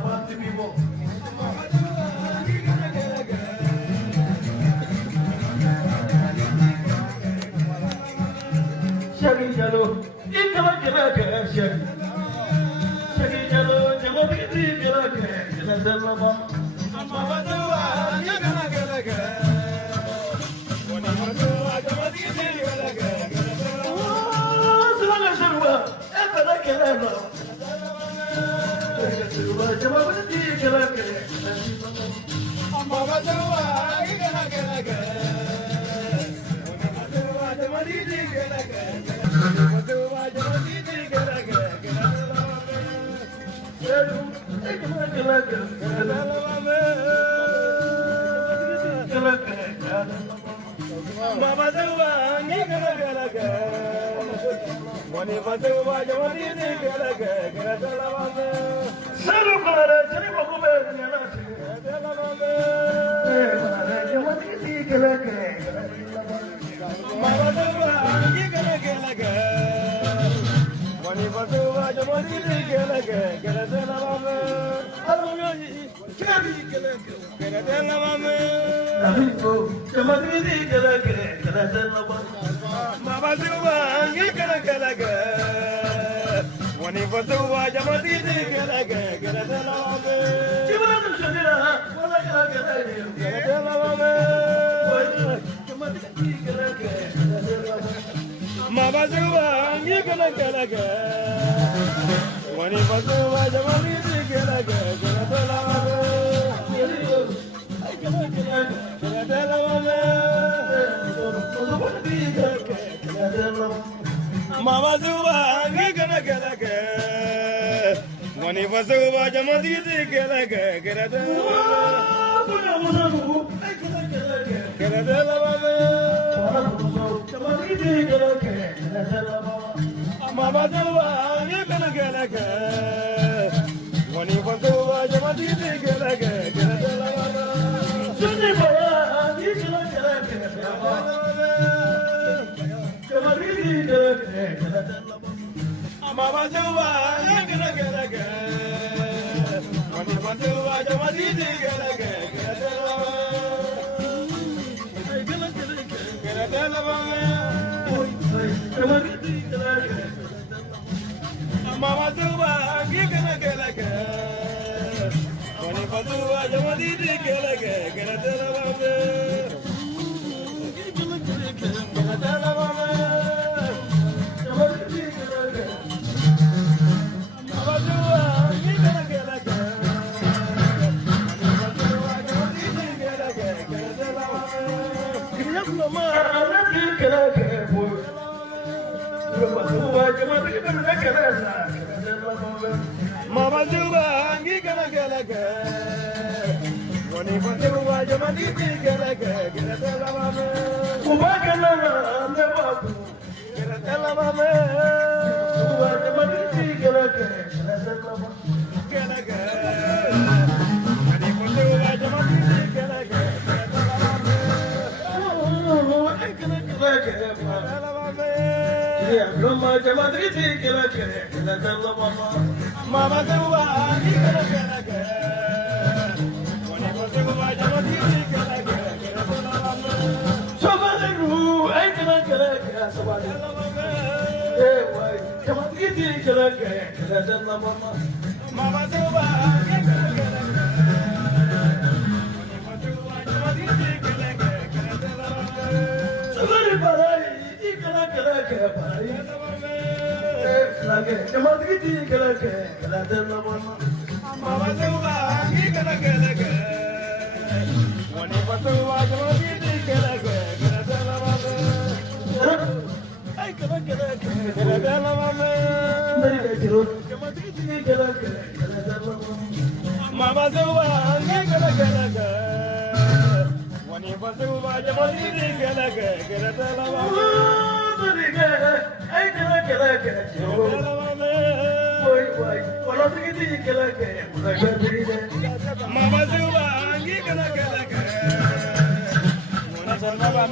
want to be more. Shaggy Jalo, it's a Shaggy. Shaggy Jalo, Jamaica, and a Zalama. Mama Zuba, you're gonna get a girl. When he was over, Jamadi, get a girl, get a girl. Mama Zuba, you're gonna get a girl. When he was over, Jamadi, get a girl, get a girl. Sunday, you're gonna get a girl. Mama Zuba, you're gonna get a girl. When you want to watch a Madrid, get a girl, get a Mama Zuba, you're gonna get a girl. When you want to watch a Madrid, get a girl, get a Mama Zuba, you're gonna get a girl. When you want to watch a man, you get a girl, get a girl. Get a girl, get a girl. When you want to watch a man, you get a girl, get a girl. Mama Zuba, you gonna get a girl. When you want to watch a man, you get a girl, get a girl. Somebody who ain't gonna get a girl, somebody. Come on, get a girl, Mama Zuba, you gonna get a girl. When you want to watch a man, you get a girl, get a girl. Somebody, you gonna get a girl. Mama Zuba, you're gonna get a girl. When you want to watch a movie, get a girl, get a girl. I gonna get a girl, get a girl. Mama Zuba, you're gonna get a girl. When you want to watch a movie, get a girl, get a girl. I gonna get a girl. Mama Zuba, you're gonna get a girl. Mama Zuba,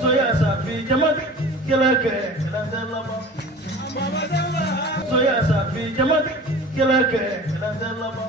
Soya safi jamati kelake kelandalama. Soya safi jamati kelake kelandalama.